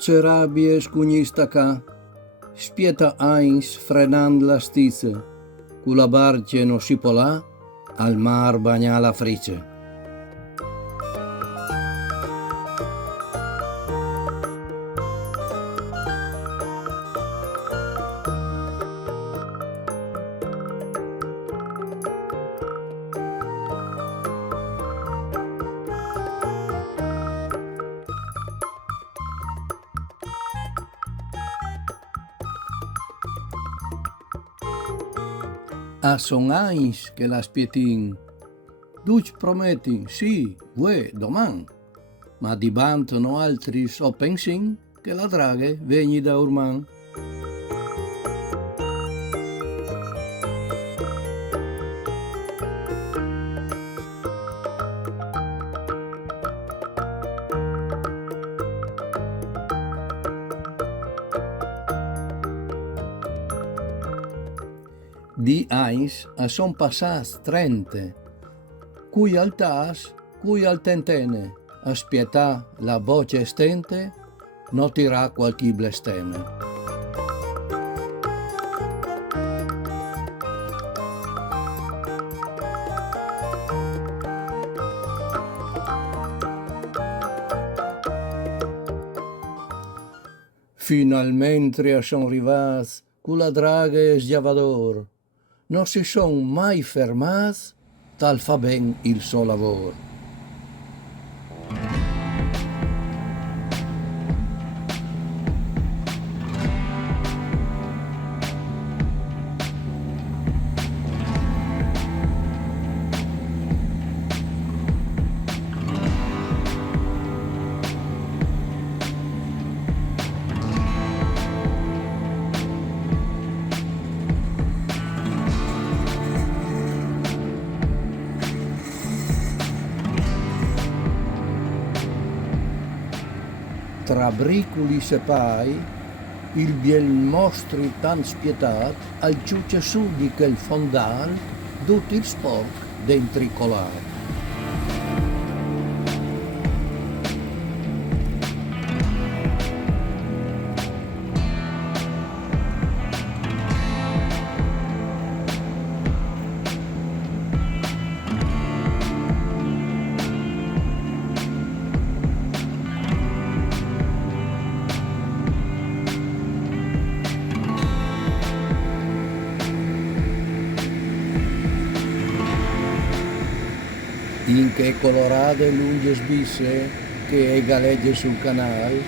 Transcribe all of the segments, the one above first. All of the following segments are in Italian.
Voce rabies cugnista ca, spieta eins frenand la stize, cu la barge no scipola, al mar bagna la frice. A son eins che la spietin, duc prometin, sì, ue, doman, ma di bant no altris o pensin che la draghe vegni da urman. Di eins a son passats 30, cui altas, cui al tentene, a spietà la voce stente, no tirà qualchi blesteme. Finalmente a son rivats, cu la draghe e sgiavador, non si son mai fermats, tal fa ben il suo lavoro. Tra briculi sepai, il biel mostri tan spietat, al ciuce su di quel fondal, tut il sporc d'entricolar. In che colorate lunghe sbisse che gallegge sul canale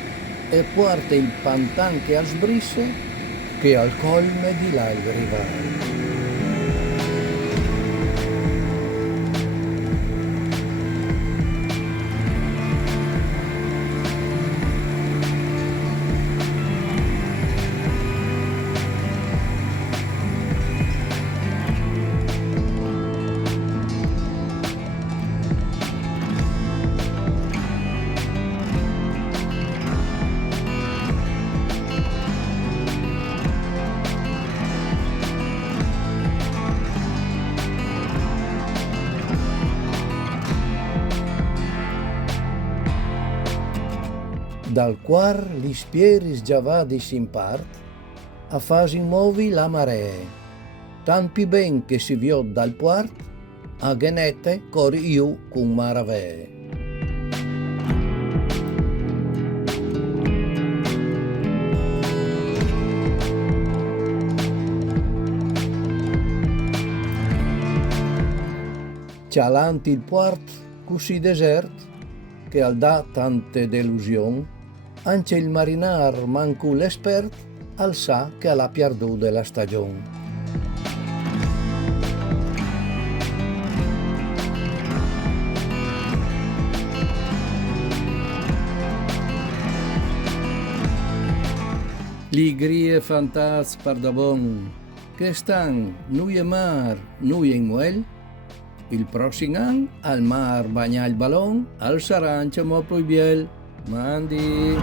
e porta il pantan che al sbrisse che al colme di là il rivale. Dal quar li spieris giavadis in part, a fasi movi la maree, tan pi ben che si viò dal puart, a genete cor iu cum maravee. Cialanti il puart così desert, che al dà tante delusion, anche il marinar mancu l'espert al sa che alla piardù della stagione. Li grie fantas pardabon, che stan nui e mar, nui in muel, il prossimo an al mar bagna il ballon, al sarancio mo poi biel. Mandi.